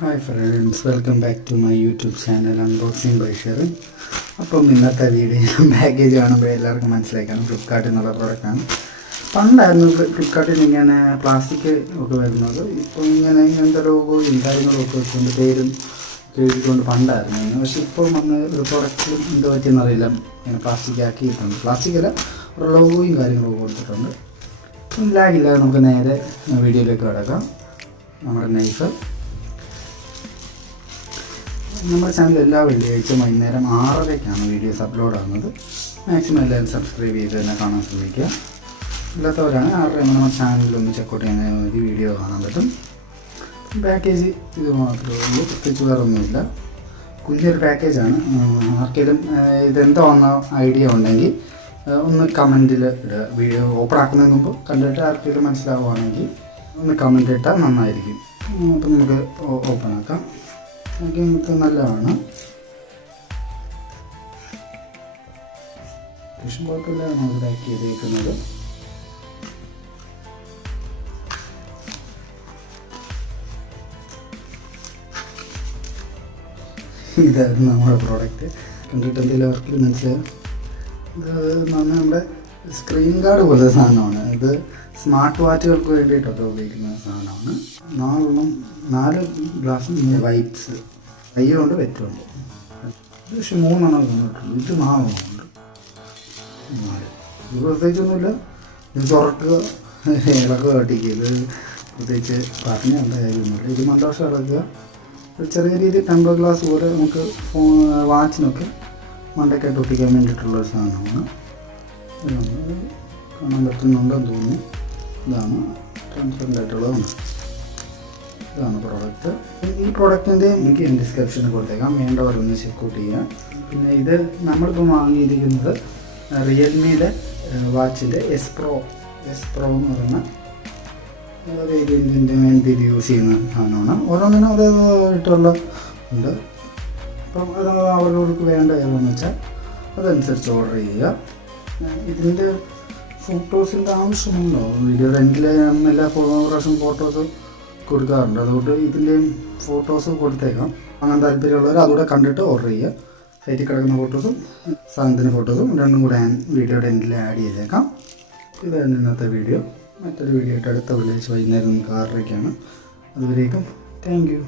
Hi friends, welcome back to my YouTube channel Unboxing by Sharon. അപ്പോൾ ഇന്നത്തെ video package കാണുമ്പോൾ എല്ലാവർക്കും മനസ്സിലാക്കണം ഫ്ലിപ്കാർട്ടിൽ നിന്നുള്ള പ്രോഡക്റ്റാണ്. പണ്ടായിരുന്നു ഫ്ലിപ്കാർട്ടിൽ നിന്ന് ഇങ്ങനെ പ്ലാസ്റ്റിക് ഒക്കെ വരുന്നത്. ഇപ്പോൾ ഇങ്ങനെ ഇങ്ങനത്തെ ലോഗോയും കാര്യങ്ങളൊക്കെ വെച്ചുകൊണ്ട് പേരും എഴുതിക്കൊണ്ട് പണ്ടായിരുന്നു. പക്ഷേ ഇപ്പോൾ വന്ന് ഒരു പ്രോഡക്റ്റിലും എന്ത് പറ്റിയെന്നറിയില്ല, ഇങ്ങനെ പ്ലാസ്റ്റിക് ആക്കിയിട്ടുണ്ട്. പ്ലാസ്റ്റിക്കല്ല, ഒരു ലോഗോയും കാര്യങ്ങളൊക്കെ കൊടുത്തിട്ടുണ്ട്. ലാഗില്ല, നമുക്ക് നേരെ വീഡിയോയിലേക്ക് കിടക്കാം. നമ്മുടെ നൈഫ് നമ്മുടെ ചാനൽ എല്ലാ വെള്ളിയാഴ്ചയും വൈകുന്നേരം 6:30-ക്കാണ് വീഡിയോസ് അപ്ലോഡ് ആകുന്നത്. മാക്സിമം എല്ലാവരും സബ്സ്ക്രൈബ് ചെയ്ത് തന്നെ കാണാൻ ശ്രമിക്കുക. ഇല്ലാത്തവരാണ് 6:30 നമ്മുടെ ചാനലിലൊന്ന് ചെക്കൗട്ട് ചെയ്യുന്ന ഒരു വീഡിയോ കാണാൻ പറ്റും. പാക്കേജ് ഇത് മാത്രമേ ഉള്ളൂ, പ്രത്യേകിച്ച് വേറൊന്നുമില്ല. കുഞ്ഞൊരു പാക്കേജാണ്. ആർക്കെങ്കിലും ഇതെന്താണെന്ന ഐഡിയ ഉണ്ടെങ്കിൽ ഒന്ന് കമൻറ്റിൽ ഇടുക. വീഡിയോ ഓപ്പൺ ആക്കുന്നതിന് മുമ്പ് കണ്ടിട്ട് ആർക്കെങ്കിലും മനസ്സിലാവുകയാണെങ്കിൽ ഒന്ന് കമൻറ്റ് ഇട്ടാൽ നന്നായിരിക്കും. അപ്പം നമുക്ക് ഓപ്പൺ ആക്കാം. ഇത് നല്ലതാണ്, അത്യാവശ്യം കുഴപ്പമില്ലാണ് അത് പാക്ക് ചെയ്തേക്കുന്നത്. ഇതായിരുന്നു നമ്മുടെ പ്രോഡക്റ്റ്. കണ്ടിട്ട് എന്തെങ്കിലും അവർക്ക് മനസ്സിലാവും. ഇത് നമ്മുടെ സ്ക്രീൻ ഗാർഡ് പോലത്തെ സാധനമാണ്. ഇത് സ്മാർട്ട് വാച്ചുകൾക്ക് വേണ്ടിയിട്ടൊക്കെ ഉപയോഗിക്കുന്ന സാധനമാണ്. 4 ഗ്ലാസ് വൈപ്സ് കയ്യുണ്ട്, വെറ്റുണ്ട്. പക്ഷെ 3 തന്നിട്ടുള്ളൂ. ഇത് 4 ഉണ്ട്. ഇത് പ്രത്യേകിച്ചൊന്നുമില്ല. ഇത് ചുരക്കുക, ഇളക്കുക, കട്ടിക്കുക. ഇത് പ്രത്യേകിച്ച് പറഞ്ഞുള്ള കാര്യമൊന്നുമില്ല. ഇത് മണ്ടോഷം ഇളക്കുക. ഒരു ചെറിയ രീതിയിൽ ടെമ്പർ ഗ്ലാസ് പോലെ നമുക്ക് വാച്ചിനൊക്കെ മണ്ടയ്ക്കായിട്ട് ഒട്ടിക്കാൻ വേണ്ടിയിട്ടുള്ളൊരു സാധനമാണ്. കാണാൻ പറ്റുന്നുണ്ടെന്ന് തോന്നുന്നു. ഇതാണ് ട്രാൻസ്പെറൻ്റ് ആയിട്ടുള്ളതാണ്. ഇതാണ് പ്രോഡക്റ്റ്. ഈ പ്രോഡക്റ്റിൻ്റെ എനിക്ക് ഡിസ്ക്രിപ്ഷനിൽ കൊടുത്തേക്കാം, വേണ്ടവരൊന്ന് ചെക്കൗട്ട് ചെയ്യാം. പിന്നെ ഇത് നമ്മളിപ്പോൾ വാങ്ങിയിരിക്കുന്നത് റിയൽമിയുടെ വാച്ചിൻ്റെ എസ് പ്രോ എന്ന് പറയുന്ന വേരിയൻറ്റിൻ്റെ വേണ്ടി യൂസ് ചെയ്യുന്ന സാധനമാണ്. ഓരോന്നിനും അതേതായിട്ടുള്ള ഉണ്ട്. അപ്പം അത് അവരോർക്ക് വേണ്ട ഏതെന്ന് വെച്ചാൽ അതനുസരിച്ച് ഓർഡർ ചെയ്യുക. ഇതിൻ്റെ ഫോട്ടോസിൻ്റെ ആവശ്യമുണ്ടോ? വീഡിയോയുടെ എൻഡിൽ എല്ലാ പ്രാവശ്യം ഫോട്ടോസ് കൊടുക്കാറുണ്ട്. അതുകൊണ്ട് ഇതിൻ്റെയും ഫോട്ടോസ് കൊടുത്തേക്കാം. അങ്ങനെ താല്പര്യമുള്ളവർ അതുകൂടെ കണ്ടിട്ട് ഓർഡർ ചെയ്യുക. സൈറ്റിൽ കിടക്കുന്ന ഫോട്ടോസും സാധനത്തിൻ്റെ ഫോട്ടോസും രണ്ടും കൂടെ വീഡിയോയുടെ എൻഡിൽ ആഡ് ചെയ്തേക്കാം. ഇതാണ് ഇന്നത്തെ വീഡിയോ. മറ്റൊരു വീഡിയോ ആയിട്ട് അടുത്ത വെള്ളിയാഴ്ച വൈകുന്നേരം 6:30-ക്കാണ്. അതുവരേക്കും താങ്ക് യു.